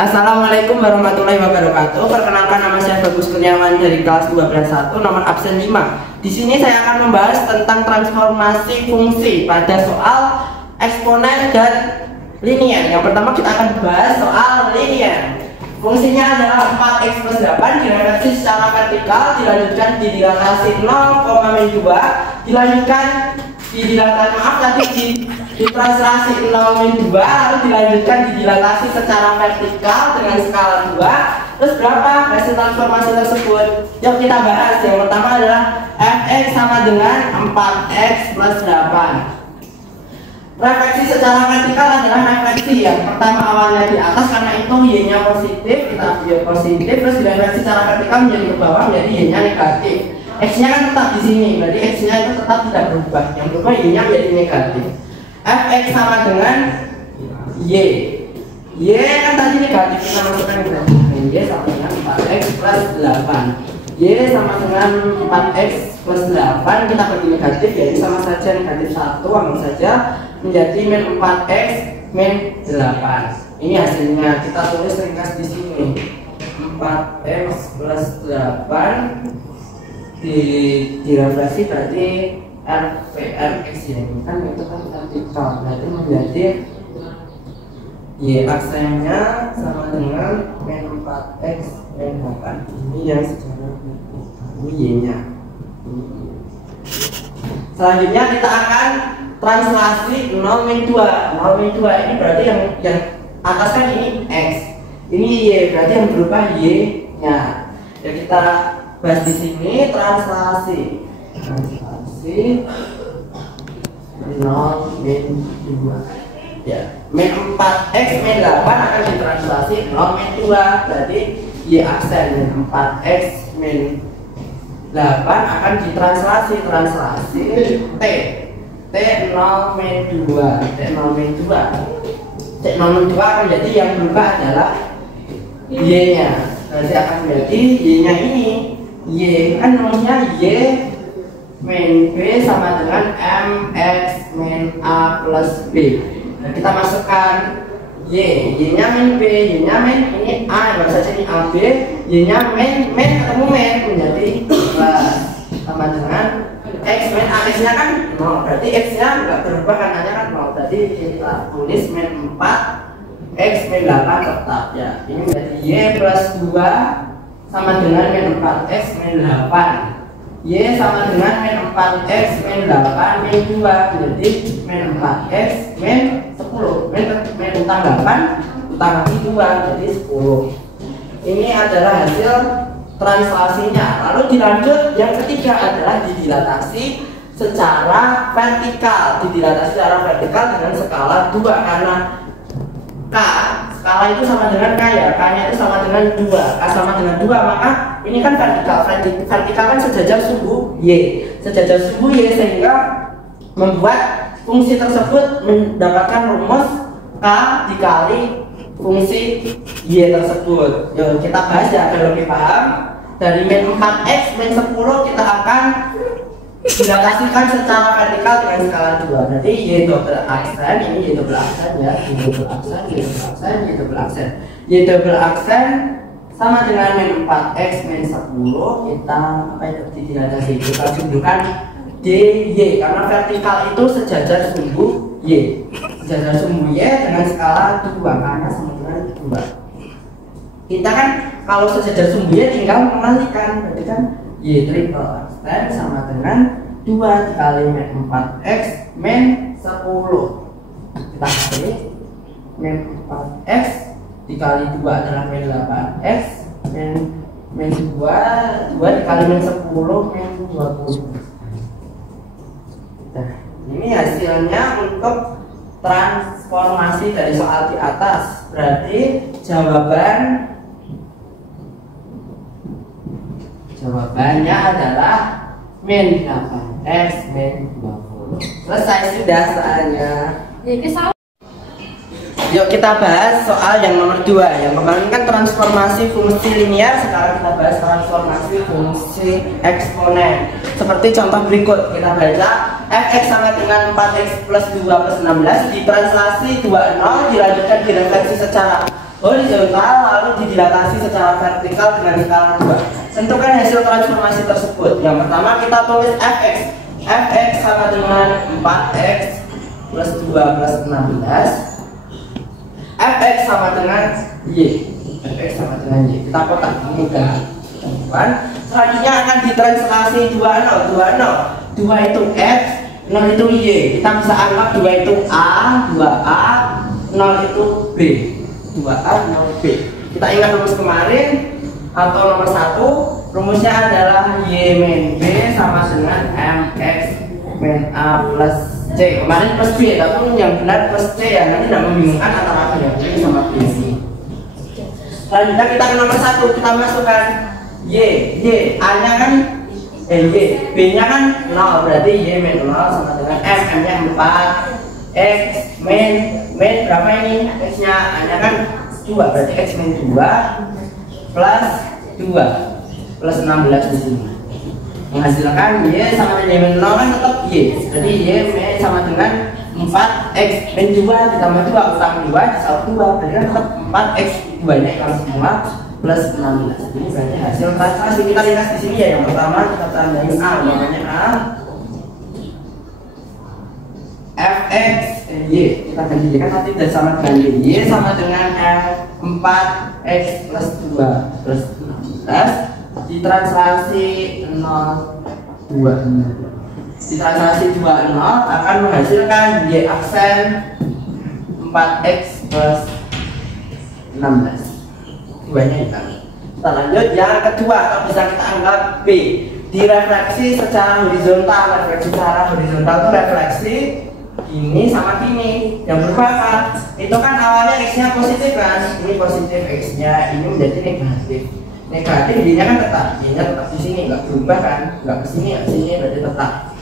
Assalamualaikum warahmatullahi wabarakatuh. Perkenalkan, nama saya Bagus Kurniawan dari kelas 12.1, nomor absen 5. Di sini saya akan membahas tentang transformasi fungsi pada soal eksponen dan linier. Yang pertama kita akan bahas soal linier. Fungsinya adalah 4x plus 8 direfleksi secara vertikal, dilanjutkan di dilatasi 0,2, dilanjutkan di dilatasi di translasi 0,2, lalu dilanjutkan di dilatasi secara vertikal dengan skala 2. Terus berapa hasil transformasi tersebut? Yuk kita bahas. Yang pertama adalah fx sama dengan 4x plus 8. Refleksi secara vertikal adalah refleksi yang pertama awalnya di atas, karena itu y-nya positif, kita ambil positif, terus direfleksi secara vertikal menjadi ke bawah, jadi y-nya negatif. X-nya kan tetap di sini, berarti X-nya itu tetap tidak berubah. Yang berubah y-nya menjadi negatif. Fx sama dengan y. Y kan tadi negatif, kita masukkan ke dalam. Y sama dengan 4x plus 8. Y sama dengan 4x plus 8, kita bagi negatif, jadi sama saja negatif 1, ambil saja menjadi min 4x min 8. Ini hasilnya, kita tulis ringkas di sini. 4x plus 8 direfleksi berarti RPRX ya, kan itu kan vertikal, berarti menjadi y aksennya sama dengan min 4x min 8. Ini yang secara ini y nya. Selanjutnya kita akan translasi 0 min 2. 0 min 2 ini berarti yang atas kan ini x, ini y, berarti yang berubah y nya. Ya kita bahas di sini translasi 0 min 2. Ya, min 4x min 8 akan ditranslasi 0 min 2, berarti y aksen min 4x min 8 akan ditranslasi t 0 min 2. T 0 min 2 akan jadi yang berubah adalah y nya, berarti akan menjadi y nya ini, y kan rumusnya y min b sama dengan mx min a plus b. Nah, kita masukkan y nya min b, y nya min ini a, baru saja ini ab, y nya min ketemu min menjadi plus sama dengan x min a, x nya kan 0, berarti x nya nggak berubah karena kan 0, berarti kita tulis min 4 x min 8 tetap ya. Ini menjadi y plus 2 sama dengan min 4x min 8. Y sama dengan min 4x min 8 min 2, jadi min 4x min 10, min utang 8 utang lagi 2, jadi 10. Ini adalah hasil translasinya. Lalu dilanjut, yang ketiga adalah didilatasi secara vertikal. Didilatasi secara vertikal dengan skala 2, karena K skala itu sama dengan K ya, K nya itu sama dengan 2, K sama dengan 2, maka ini kan vertikal. Vertikal kan sejajar sumbu Y, sejajar sumbu Y, sehingga membuat fungsi tersebut mendapatkan rumus K dikali fungsi Y tersebut. Yuk kita bahas ya agar lebih paham. Dari min 4x min 10 kita akan dilatasikan secara vertikal dengan skala 2. Berarti y double aksen, ini y double aksen ya, y double aksen, y double aksen, y double aksen. Y double aksen sama dengan min 4x min 10, kita apa itu dilatasi, kita jumlahkan dy, karena vertikal itu sejajar sumbu y. Sejajar sumbu y dengan skala 2 karena sama dengan 2. Kita kan kalau sejajar sumbu y tinggal mengalihkan, berarti kan y triple aksen sama dengan 2 dikali min 4x min 10. Kita kali min 4x dikali 2 adalah min 8x min 2 dikali min 10 min 20. Nah, ini hasilnya untuk transformasi dari soal di atas. Berarti jawabannya adalah min 8x min 20. Selesai sudah soalnya. Yuk kita bahas soal yang nomor 2. Yang kemarin kan transformasi fungsi linier, sekarang kita bahas transformasi fungsi eksponen. Seperti contoh berikut, kita baca fx sama dengan 4x plus 2 plus 16 ditranslasi 20, dilanjutkan direfleksi secara horizontal lalu didilatasi secara vertikal dengan skala 2. Tentukan hasil transformasi tersebut. Yang pertama kita tulis fx. Fx sama dengan 4x plus 2 plus 16. Fx sama dengan y. Fx sama dengan y. Kita kotak ini kan. Selanjutnya akan ditranslasi 2 itu x, 0 itu y. Kita bisa anggap 2 itu a, 2a, 0 itu b. 2a, 0 b. Kita ingat rumus kemarin atau nomor 1, rumusnya adalah y min b sama dengan mx min a plus c. Kemarin plus b, tapi yang benar plus c ya. Nanti tidak membingungkan antara b sama b. Selanjutnya kita ke nomor 1, kita masukkan y, a nya kan y, b nya kan 0, berarti y min 0 sama dengan m nya 4, x min berapa ini, x nya, a nya kan 2, berarti x min 2 plus 2 plus 16 di sini menghasilkan y sama dengan y min 0 kan tetap y, jadi y min sama dengan 4x min 2 ditambah 2 utang 2 disal 2, berarti kan tetap 4x 2 nya hilang semua plus 16. Ini berarti hasil translasi. Kita lihat di sini ya. Yang pertama kita tandain a, namanya a fx y. Kita ganti kan nanti dan sama dengan y sama dengan f 4x plus 2 plus 16 ditranslasi 0 2. Ditranslasi 2 0 akan menghasilkan y aksen 4x plus 16. Duanya hitam. Kita lanjut yang kedua, atau bisa kita anggap B. Direfleksi secara horizontal. Refleksi secara horizontal itu refleksi ini sama ini. Yang berubah apa? Itu kan awalnya x nya positif kan, ini positif x nya, ini menjadi negatif. Negatif y-nya kan tetap, y-nya tetap di sini, nggak berubah kan, nggak ke sini, berarti tetap.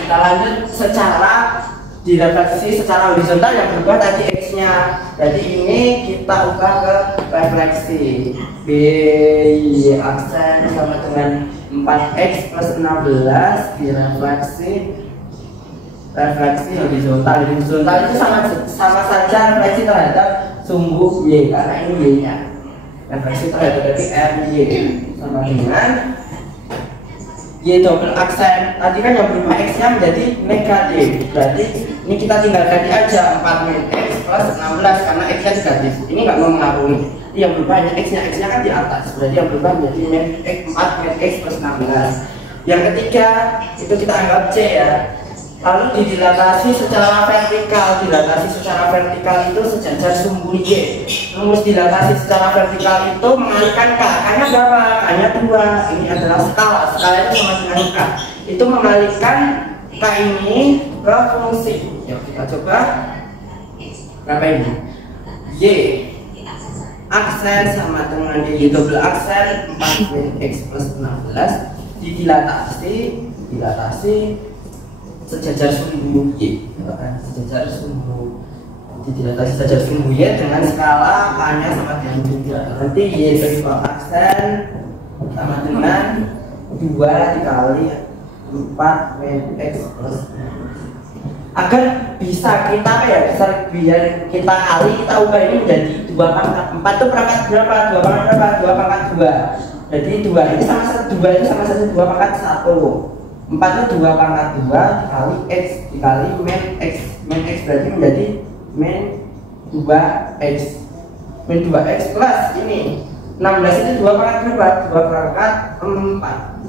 Kita lanjut secara direfleksi secara horizontal, yang berubah tadi x nya. Jadi ini kita ubah ke refleksi b y aksen sama dengan 4x plus 16 direfleksi horizontal. Horizontal itu sama saja refleksi terhadap sumbu y karena ini y nya. Refleksi terhadap dari r y sama dengan y double aksen. Tadi kan yang berubah x nya menjadi negatif, berarti ini kita tinggal ganti aja 4 min x plus 16 karena x nya negatif. Ini nggak mau mengaruhi. Yang berubah hanya x nya kan di atas, berarti yang berubah menjadi min x 4 min x plus 16. Yang ketiga itu kita anggap c ya. Lalu didilatasi secara vertikal. Dilatasi secara vertikal itu sejajar sumbu y. Rumus dilatasi secara vertikal itu mengalihkan k. K-nya berapa? K-nya 2. Ini adalah skala. Skala itu sama dengan k. Itu mengalihkan k ini ke fungsi. Yuk kita coba. Berapa ini? Y aksen sama dengan y double aksen 4 min x plus 16 didilatasi sejajar sumbu y, sejajar sumbu didilatasi sejajar sumbu y dengan skala k nya sama dengan 2. Nanti y double aksen sama dengan 2 dikali 4 min x plus 16. Agar bisa kita biar kita kali, kita ubah ini menjadi 2 pangkat. 4 itu perangkat berapa? 2 pangkat berapa? 2 pangkat 2. Jadi 2 ini sama saja 2 itu sama saja 2 pangkat 1. 4 itu 2 pangkat 2 dikali x dikali min x. Min x berarti menjadi min 2x. Min 2x plus ini 16 itu 2 pangkat berapa? 2 pangkat 4.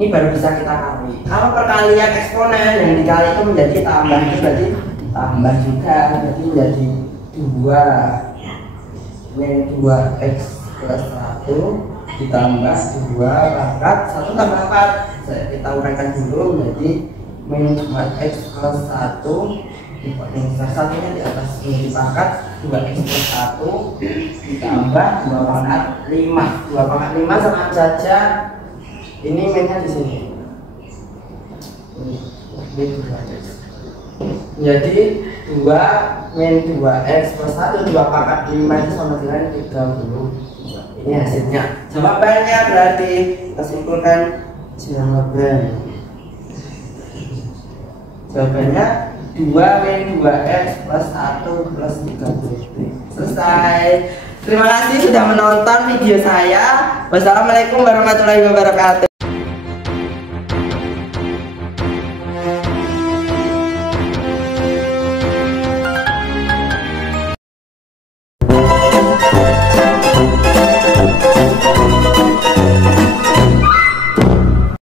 Ini baru bisa kita kali. Kalau perkalian eksponen yang dikali itu menjadi tambah, itu berarti tambah juga, jadi menjadi 2 min 2x plus 1 ditambah 2 pangkat 1 tambah 4. Kita uraikan dulu menjadi min 2x plus 1 plus 1 nya di atas ini dipangkat 2x plus 1 ditambah 2 pangkat 5. 2 pangkat 5 sama saja. Ini minnya di sini. Jadi 2 min 2x plus 1 2 pangkat 5 itu sama dengan 30. Ini hasilnya. Jawabannya berarti kita simpulkan jawabannya 2 min 2x plus 1 plus 30t. Selesai. Terima kasih sudah menonton video saya. Wassalamualaikum warahmatullahi wabarakatuh.